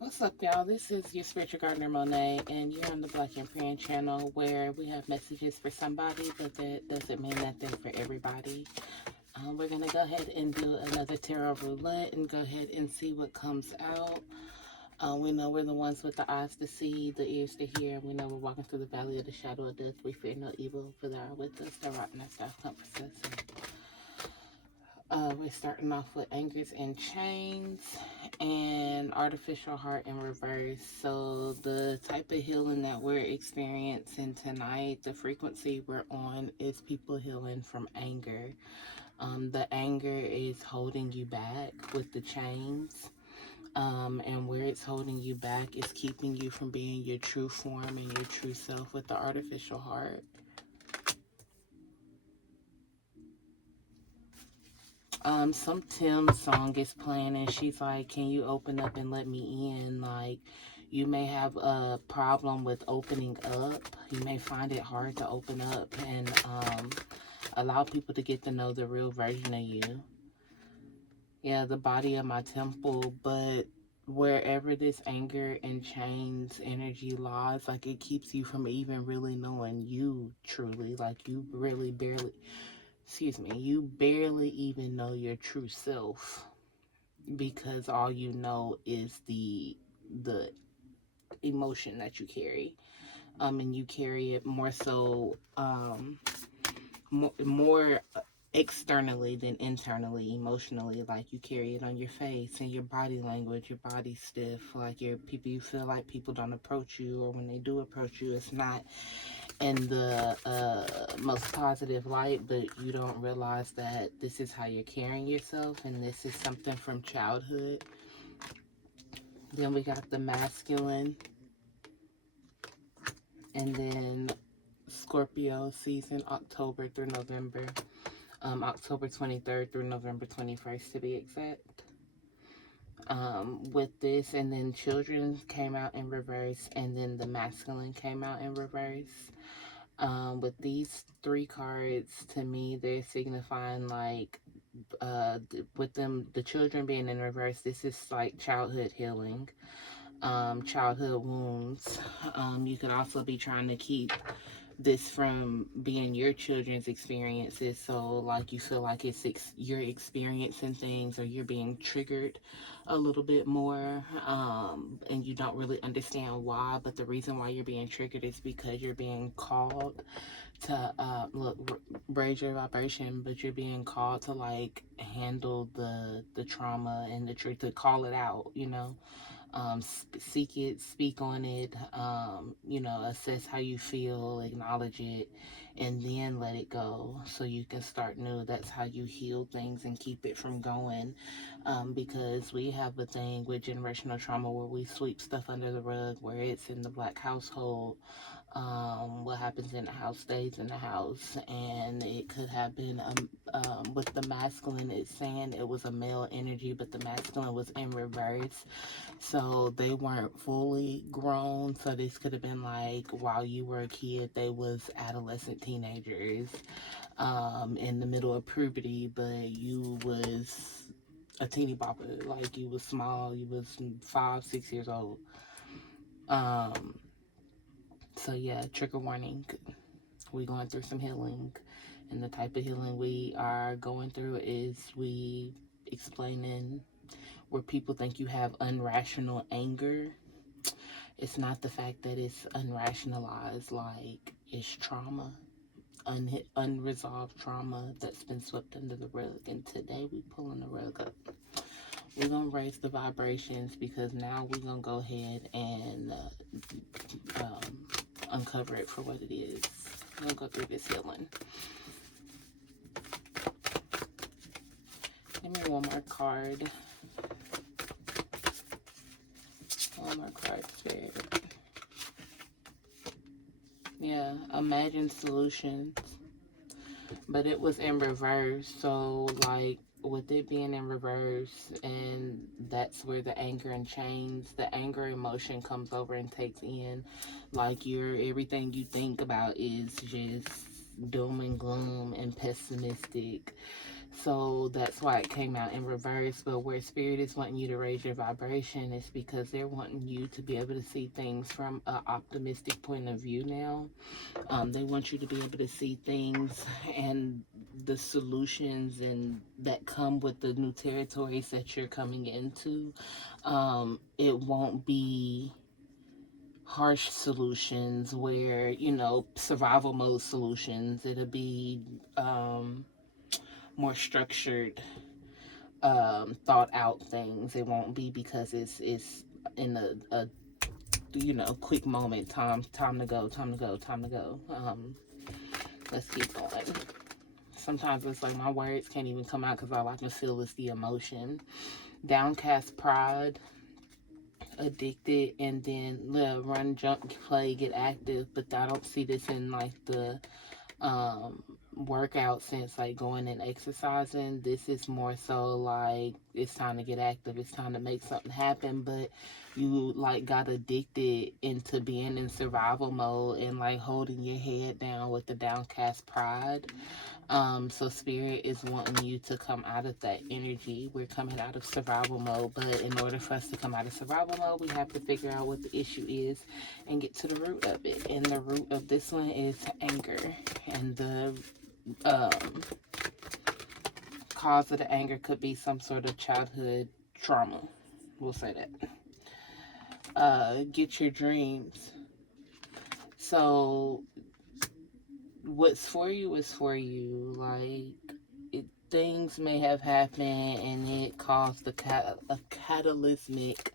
What's up, y'all? This is your spiritual gardener Monet, and you're on the Black and Praying channel where we have messages for somebody, but that doesn't mean nothing for everybody. We're gonna go ahead and do another tarot roulette and go ahead and see what comes out. We know we're the ones with the eyes to see, the ears to hear. We know we're walking through the valley of the shadow of death. We fear no evil, for thou art with us. Thou art in our staff, comforts us. We're starting off with Anchors and Chains and Artificial Heart in Reverse. So the type of healing that we're experiencing tonight, the frequency we're on, is people healing from anger. The anger is holding you back with the chains. And where it's holding you back is keeping you from being your true form and your true self with the artificial heart. Some Tim song is playing and she's like, can you open up and let me in? Like, you may have a problem with opening up. You may find it hard to open up and allow people to get to know the real version of you. Yeah, the body of my temple, but wherever this anger and chains energy lies, like it keeps you from even really knowing you truly. Like you really barely, you barely even know your true self because all you know is the emotion that you carry. And you carry it more so more externally than internally, emotionally. Like you carry it on your face and your body language, your body stiff, like your people, you feel like people don't approach you, or when they do approach you, it's not in the most positive light, but you don't realize that this is how you're carrying yourself and this is something from childhood. Then we got the masculine, and then Scorpio season, October through November. October 23rd through November 21st to be exact. With this, and then children came out in reverse, and then the masculine came out in reverse. With these three cards, to me, they're signifying like, with them, the children being in reverse, this is like childhood healing, childhood wounds. You could also be trying to keep this from being your children's experiences, so like you feel like you're experiencing things or you're being triggered a little bit more, and you don't really understand why, but the reason why you're being triggered is because you're being called to raise your vibration, but you're being called to like handle the trauma and the truth, to call it out, seek it, speak on it, assess how you feel, acknowledge it, and then let it go so you can start new. That's how you heal things and keep it from going, because we have a thing with generational trauma where we sweep stuff under the rug, where it's in the Black household. What happens in the house stays in the house, and it could have been with the masculine, it's saying it was a male energy, but the masculine was in reverse, so they weren't fully grown. So this could have been like while you were a kid, they was adolescent teenagers, in the middle of puberty, but you was a teeny bopper, like you was small, you was 5, 6 years old. So yeah, trigger warning. We going through some healing, and the type of healing we are going through is we explaining where people think you have unrational anger. It's not the fact that it's unrationalized, like it's trauma, unresolved trauma that's been swept under the rug. And today we pulling the rug up. We're gonna raise the vibrations because now we're gonna go ahead and uncover it for what it is. We're gonna go through this healing. Give me one more card. One more card, Spirit. Yeah, imagine solutions. But it was in reverse, so like with it being in reverse, and that's where the anger and chains, the anger emotion comes over and takes in, like everything you think about is just doom and gloom and pessimistic. So that's why it came out in reverse. But where Spirit is wanting you to raise your vibration is because they're wanting you to be able to see things from an optimistic point of view now. They want you to be able to see things and the solutions and that come with the new territories that you're coming into. It won't be harsh solutions where, survival mode solutions. It'll be more structured, thought out things. It won't be because it's in a quick moment. Time to go, time to go, time to go. Let's keep going. Sometimes it's like my words can't even come out because all I can feel is the emotion. Downcast pride, addicted, and then run, jump, play, get active. But I don't see this in like the workout sense, like going and exercising. This is more so like it's time to get active, it's time to make something happen. But you like got addicted into being in survival mode and like holding your head down with the downcast pride. So Spirit is wanting you to come out of that energy. We're coming out of survival mode, but in order for us to come out of survival mode, we have to figure out what the issue is and get to the root of it. And the root of this one is anger. And the cause of the anger could be some sort of childhood trauma. We'll say that. Get your dreams. So what's for you is for you. Like, things may have happened and it caused a cataclysmic,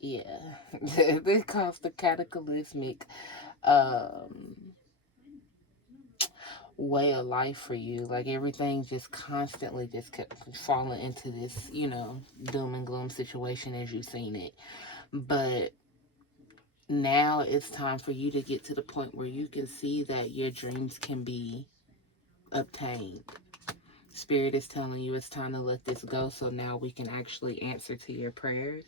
yeah. It caused a cataclysmic way of life for you. Like, everything just constantly just kept falling into this, doom and gloom situation as you've seen it. But now it's time for you to get to the point where you can see that your dreams can be obtained. Spirit is telling you it's time to let this go, so now we can actually answer to your prayers.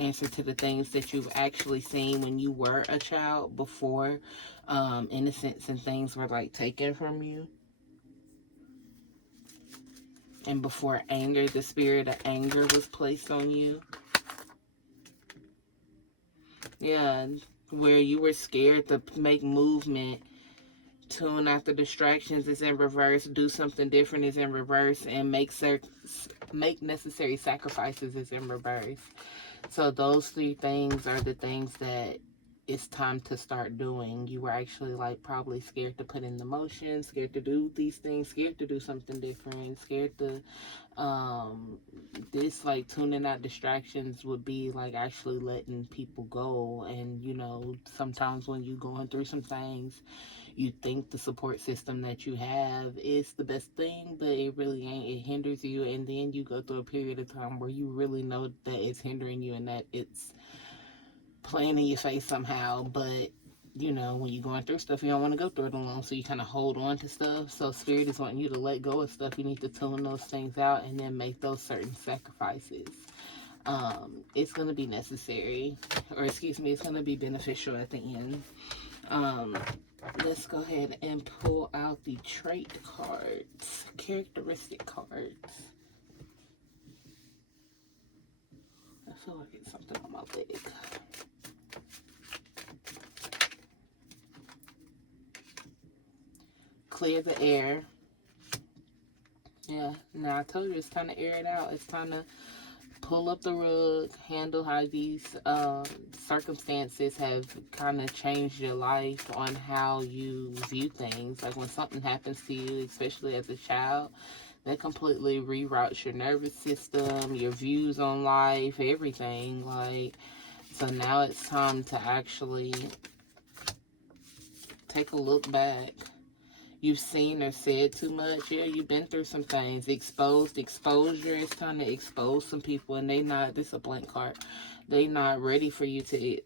Answer to the things that you've actually seen when you were a child before innocence and things were like taken from you. And before anger, the spirit of anger was placed on you. Yeah, where you were scared to make movement. Tune out the distractions is in reverse. Do something different is in reverse. And make necessary sacrifices is in reverse. So those three things are the things that it's time to start doing. You were actually like probably scared to put in the motion, scared to do these things, scared to do something different, scared to this like tuning out distractions would be like actually letting people go. And sometimes when you're going through some things, you think the support system that you have is the best thing, but it really ain't. It hinders you, and then you go through a period of time where you really know that it's hindering you and that it's playing in your face somehow. But when you're going through stuff, you don't want to go through it alone, so you kind of hold on to stuff. So Spirit is wanting you to let go of stuff. You need to tune those things out and then make those certain sacrifices. It's going to be necessary, or excuse me, it's going to be beneficial at the end. Let's go ahead and pull out the trait cards, characteristic cards. I feel like it's something on my leg. Clear the air. Yeah, now I told you it's time to air it out. It's time to pull up the rug, handle how these circumstances have kind of changed your life on how you view things. Like when something happens to you, especially as a child, that completely reroutes your nervous system, your views on life, everything. Like, so now it's time to actually take a look back. You've seen or said too much. Yeah, you've been through some things. Exposure. It's time to expose some people, and this is a blank card. They not ready for you to,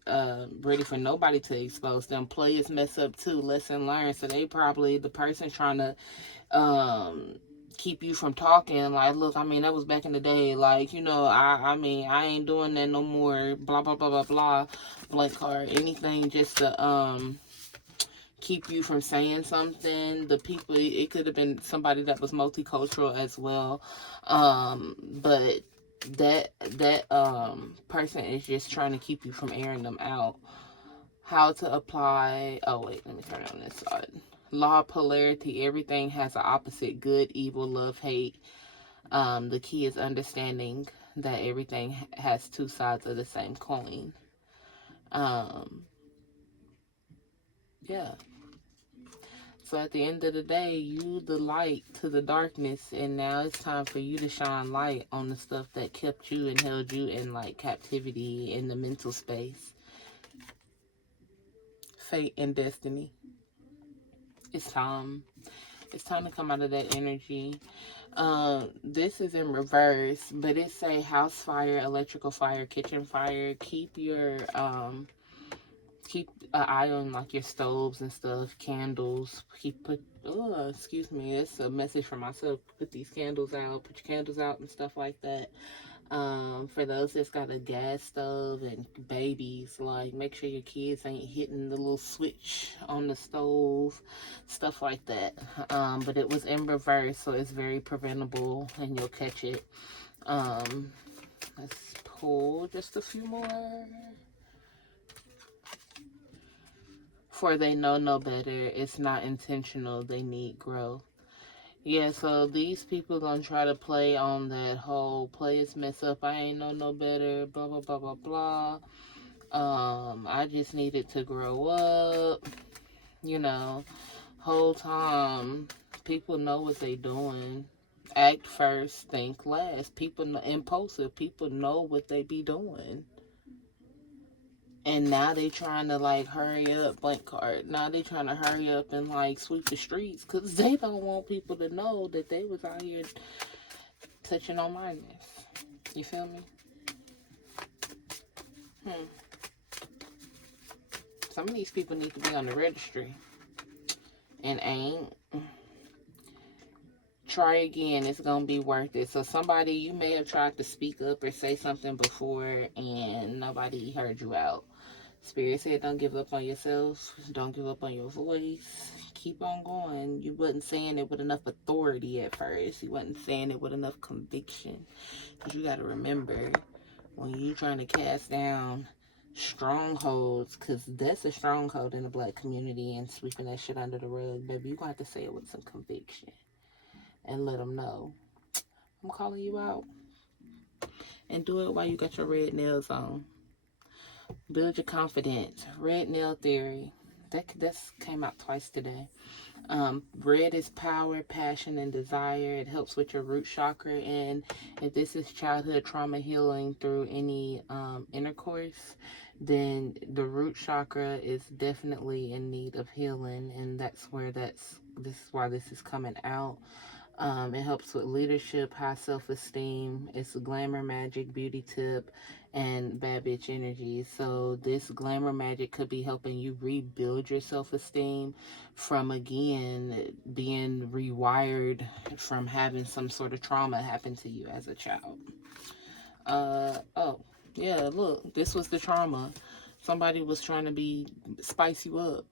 ready for nobody to expose them. Players mess up too. Lesson learned. So they probably the person trying to, keep you from talking. Like, look, I mean, that was back in the day. Like, I mean, I ain't doing that no more. Blah, blah, blah, blah, blah. Blank card. Anything just to, keep you from saying something. The people, it could have been somebody that was multicultural as well, but that person is just trying to keep you from airing them out. How to apply, oh wait, let me turn it on this side. Law of polarity, everything has an opposite: good, evil, love, hate. The key is understanding that everything has two sides of the same coin. um yeah. So at the end of the day, you the light to the darkness, and now it's time for you to shine light on the stuff that kept you and held you in like captivity in the mental space. Fate and destiny. It's time. It's time to come out of that energy. This is in reverse, but it say house fire, electrical fire, kitchen fire. Keep an eye on like your stoves and stuff, candles. Excuse me, it's a message for myself. Put these candles out, put your candles out and stuff like that. For those that's got a gas stove and babies, like make sure your kids ain't hitting the little switch on the stove, stuff like that. But it was in reverse, so it's very preventable and you'll catch it. Let's pull just a few more. For they know no better. It's not intentional. They need growth. Yeah, so these people gonna try to play on that whole play is mess up. I ain't know no better. Blah blah blah blah blah. I just needed to grow up. You know, whole time people know what they doing. Act first, think last. People impulsive. People know what they be doing. And now they trying to like hurry up, blank card. Now they trying to hurry up and like sweep the streets because they don't want people to know that they was out here touching on minors. You feel me? Some of these people need to be on the registry and ain't. Try again. It's gonna be worth it. So somebody, you may have tried to speak up or say something before and nobody heard you out. Spirit said, don't give up on yourself. Don't give up on your voice. Keep on going. You wasn't saying it with enough authority at first. You wasn't saying it with enough conviction. Because you got to remember, when you trying to cast down strongholds, because that's a stronghold in the black community, and sweeping that shit under the rug, baby, you going to have to say it with some conviction. And let them know, I'm calling you out. And do it while you got your red nails on. Build your confidence. Red nail theory. That's came out twice today. Red is power, passion, and desire. It helps with your root chakra. And if this is childhood trauma healing through any intercourse, then the root chakra is definitely in need of healing. And this is why this is coming out. It helps with leadership, high self-esteem. It's a glamour magic, beauty tip, and bad bitch energy. So this glamour magic could be helping you rebuild your self-esteem from, again, being rewired from having some sort of trauma happen to you as a child. Oh, yeah, look, this was the trauma. Somebody was trying to spice you up,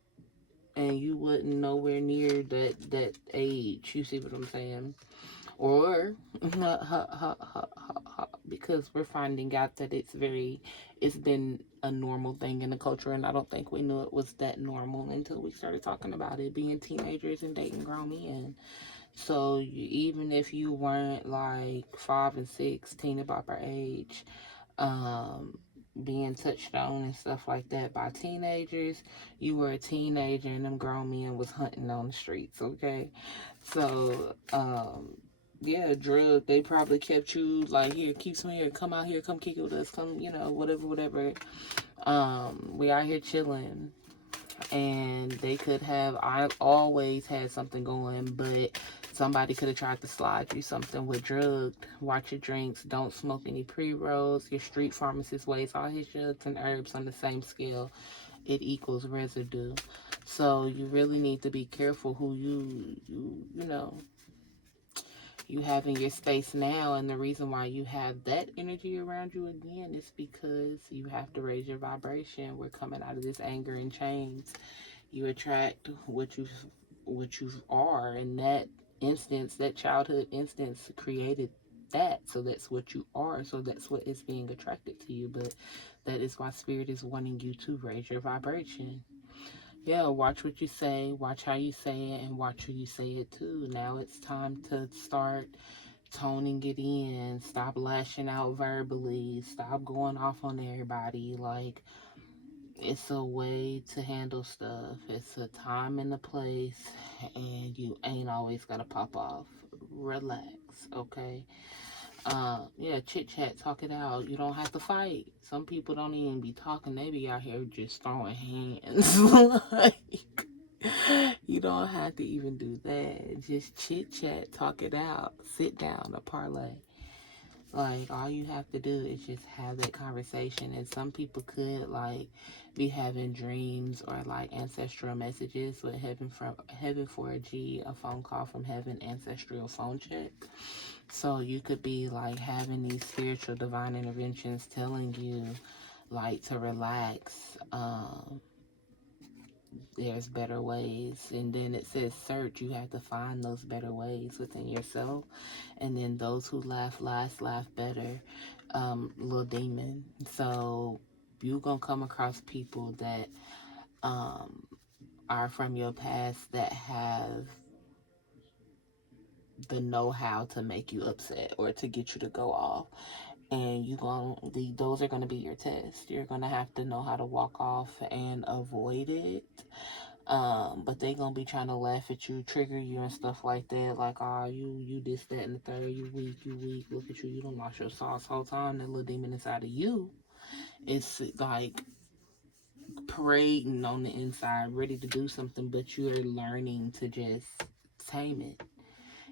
and you wasn't nowhere near that age. You see what I'm saying? Or because we're finding out that it's been a normal thing in the culture, and I don't think we knew it was that normal until we started talking about it, being teenagers and dating grown men. So even if you weren't like 5 and 6, teen bopper age, being touched on and stuff like that by teenagers, you were a teenager and them grown men was hunting on the streets, okay? So, yeah, drug, they probably kept you like, here, keep some here, come out here, come kick it with us, come, whatever. We out here chilling. And they could have, I always had something going, but somebody could have tried to slide you something with drugged. Watch your drinks. Don't smoke any pre-rolls. Your street pharmacist weighs all his drugs and herbs on the same scale. It equals residue. So you really need to be careful who you have in your space now. And the reason why you have that energy around you again is because you have to raise your vibration. We're coming out of this anger and chains. You attract what you are. In that instance, that childhood instance created that. So that's what you are. So that's what is being attracted to you. But that is why spirit is wanting you to raise your vibration. Yeah, watch what you say, watch how you say it, and watch who you say it to. Now it's time to start toning it in. Stop lashing out verbally. Stop going off on everybody. Like, it's a way to handle stuff. It's a time and a place, and you ain't always gotta pop off. Relax, okay? Yeah, chit chat, talk it out. You don't have to fight. Some people don't even be talking, they be out here just throwing hands. Like, you don't have to even do that. Just chit chat, talk it out, sit down, a parlay. Like, all you have to do is just have that conversation. And some people could, like, be having dreams or, like, ancestral messages with heaven for a G, a phone call from heaven, ancestral phone check. So you could be, like, having these spiritual divine interventions telling you, like, to relax. There's better ways. And then it says search. You have to find those better ways within yourself. And then those who laugh last laugh better. Little demon. So you're gonna come across people that are from your past that have the know-how to make you upset or to get you to go off. And those are gonna be your tests. You're gonna have to know how to walk off and avoid it. But they gonna be trying to laugh at you, trigger you and stuff like that. Like, oh, you this, that, and the third. You weak. Look at you. You don't lost your sauce whole time. That little demon inside of you is like parading on the inside, ready to do something, but you're learning to just tame it.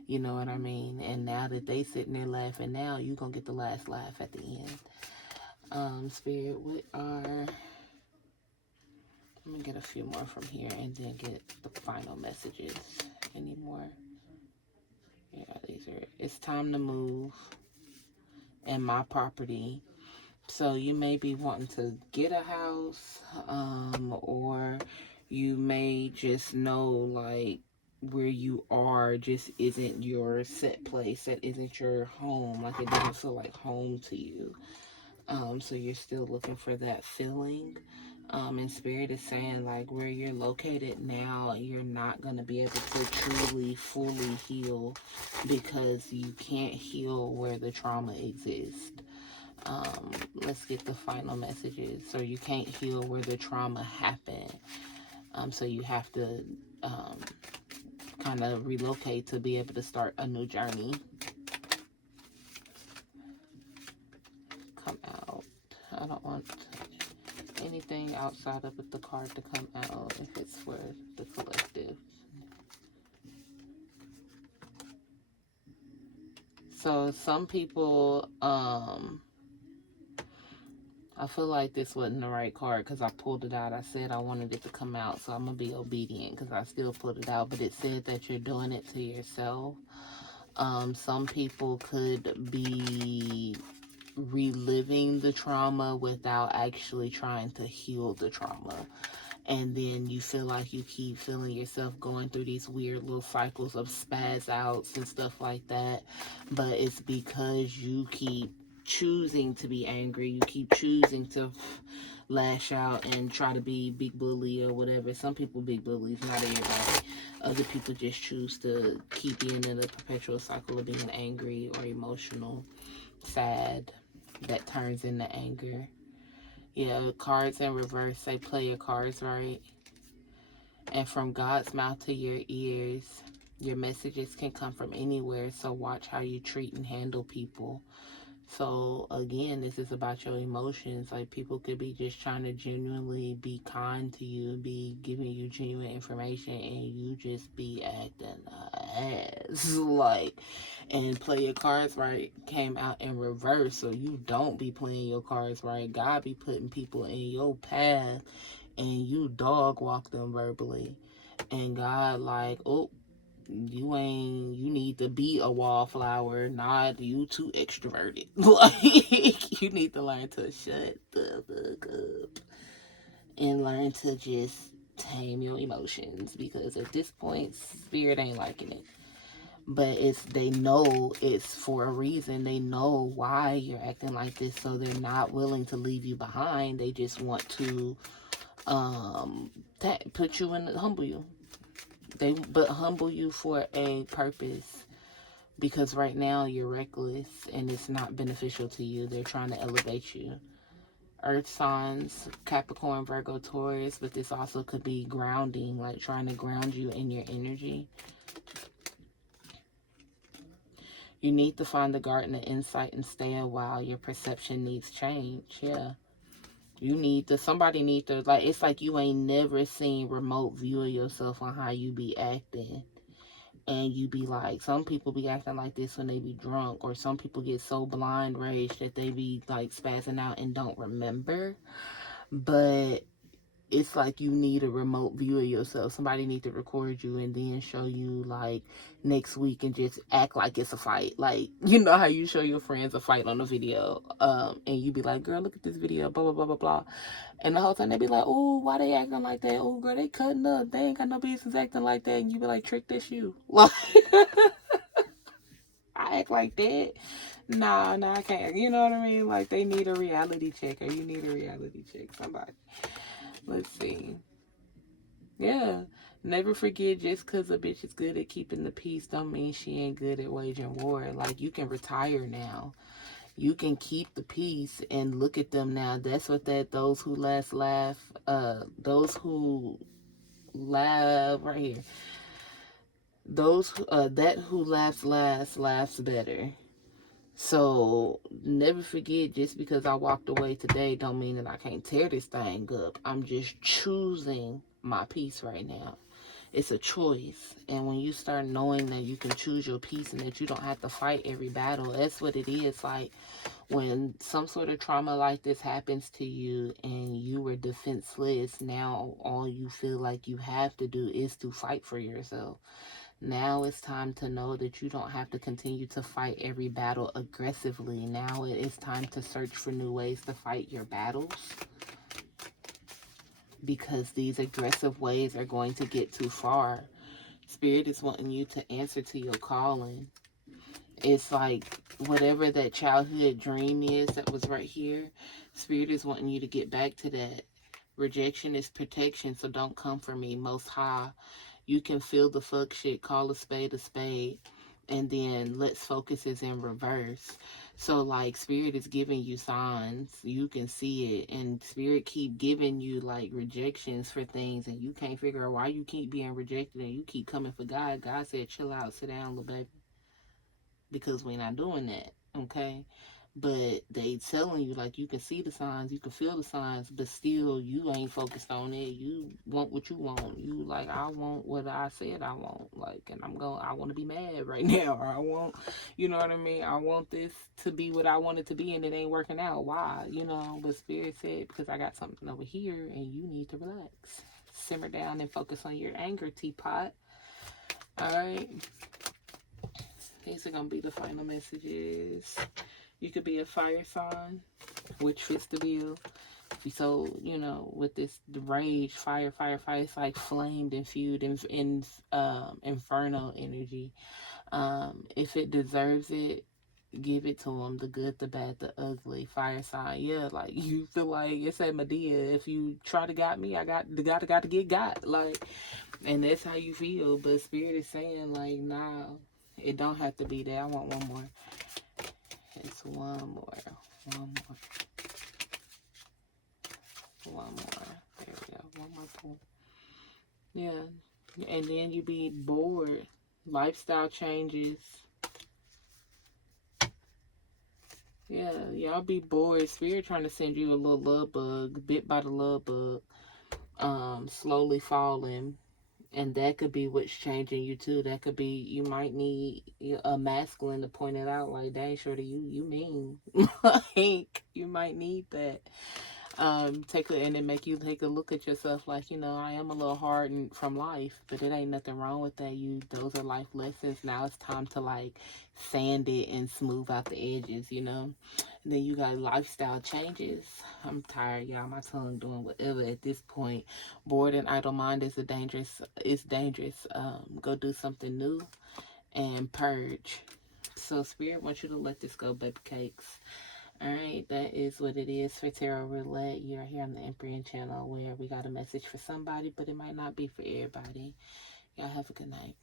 You know what I mean? And now that they sitting there laughing, now you gonna get the last laugh at the end. Spirit, what are... Let me get a few more from here and then get the final messages. Any more? Yeah, these are... It's time to move in my property. So you may be wanting to get a house, or you may just know, like, where you are just isn't your set place. That isn't your home. Like, it doesn't feel like home to you. So you're still looking for that feeling. And Spirit is saying, like, where you're located now, you're not going to be able to truly, fully heal because you can't heal where the trauma exists. Let's get the final messages. So you can't heal where the trauma happened. So you have to kind of relocate to be able to start a new journey. Come out. I don't want anything outside of the card to come out if it's for the collective. So some people, I feel like this wasn't the right card because I pulled it out. I said I wanted it to come out, so I'm going to be obedient because I still pulled it out. But it said that you're doing it to yourself. Some people could be reliving the trauma without actually trying to heal the trauma. And then you feel like you keep feeling yourself going through these weird little cycles of spaz outs and stuff like that. But it's because you keep choosing to be angry. You keep choosing to lash out and try to be big bully or whatever. Some people big bullies, not everybody. Other people just choose to keep being in a perpetual cycle of being angry or emotional, sad, that turns into anger. Yeah, cards in reverse say play your cards right. And from God's mouth to your ears, your messages can come from anywhere. So watch how you treat and handle people. So again, this is about your emotions. Like, people could be just trying to genuinely be kind to you, be giving you genuine information, and you just be acting ass. Like, and play your cards right came out in reverse. So you don't be playing your cards right. God be putting people in your path and you dog walk them verbally. And God like, oh, you need to be a wallflower, not you too extroverted. Like, you need to learn to shut the fuck up and learn to just tame your emotions, because at this point, spirit ain't liking it. But they know it's for a reason. They know why you're acting like this, so they're not willing to leave you behind. They just want to put you in, humble you. But humble you for a purpose, because right now you're reckless and it's not beneficial to you. They're trying to elevate you. Earth signs, Capricorn, Virgo, Taurus, but this also could be grounding, like trying to ground you in your energy. You need to find the garden of insight and stay a while. Your perception needs change. Yeah. Somebody need to, like, it's like you ain't never seen remote view of yourself on how you be acting. And you be like, some people be acting like this when they be drunk, or some people get so blind rage that they be like spazzing out and don't remember. But it's like you need a remote view of yourself. Somebody need to record you and then show you like next week and just act like it's a fight. Like, you know how you show your friends a fight on a video, and you be like, girl, look at this video, blah blah blah blah blah, and the whole time they be like, oh, why they acting like that? Oh, girl, they cutting up, they ain't got no business acting like that. And you be like, trick, this you. Like, I act like that. Nah, I can't. You know what I mean? Like, they need a reality check, or you need a reality check. Somebody. Let's see. Yeah. Never forget, just because a bitch is good at keeping the peace don't mean she ain't good at waging war. Like, you can retire now. You can keep the peace and look at them now. That's what those who laugh, those who laugh, right here. That who laughs last laughs better. So never forget, just because I walked away today don't mean that I can't tear this thing up. I'm just choosing my peace right now. It's a choice. And when you start knowing that you can choose your peace and that you don't have to fight every battle, that's what it is. Like, when some sort of trauma like this happens to you and you were defenseless, now all you feel like you have to do is to fight for yourself. Now it's time to know that you don't have to continue to fight every battle aggressively. Now it is time to search for new ways to fight your battles, because these aggressive ways are going to get too far. Spirit is wanting you to answer to your calling. It's like whatever that childhood dream is that was right here, Spirit is wanting you to get back to that. Rejection is protection, so don't come for me, Most High. You can feel the fuck shit, call a spade, and then let's focus is in reverse. So like, Spirit is giving you signs, you can see it, and Spirit keep giving you like rejections for things, and you can't figure out why you keep being rejected, and you keep coming for God. God said, chill out, sit down, little baby, because we're not doing that, okay? But they telling you, like, you can see the signs, you can feel the signs, but still you ain't focused on it. You want what you want. You like, I want what I said I want. Like, and I want to be mad right now. Or I want, you know what I mean? I want this to be what I want it to be, and it ain't working out. Why? You know, but Spirit said, because I got something over here and you need to relax. Simmer down and focus on your anger, teapot. All right. These are going to be the final messages. You could be a fire sign, which fits the bill. So, you know, with this rage, fire, it's like flamed and fueled in infernal energy. If it deserves it, give it to them. The good, the bad, the ugly. Fire sign. Yeah, like, you feel like it said Medea, if you try to got me, I got to get got. Like, and that's how you feel. But Spirit is saying, like, nah, it don't have to be that. I want one more. It's one more. There we go. One more pull. Yeah. And then you be bored. Lifestyle changes. Yeah, y'all be bored. Spirit trying to send you a little love bug, bit by the love bug, slowly falling. And that could be what's changing you too. That could be, you might need a masculine to point it out, like, dang, shorty, you mean. Like, you might need that. And it make you take a look at yourself like, I am a little hardened from life, but it ain't nothing wrong with that. Those are life lessons. Now it's time to like sand it and smooth out the edges. And then you got lifestyle changes. I'm tired, y'all. My tongue doing whatever at this point. Bored and idle mind is it's dangerous. Go do something new and purge. So Spirit wants you to let this go, baby cakes. Alright, that is what it is for Tarot Roulette. You're here on the Emperor channel where we got a message for somebody, but it might not be for everybody. Y'all have a good night.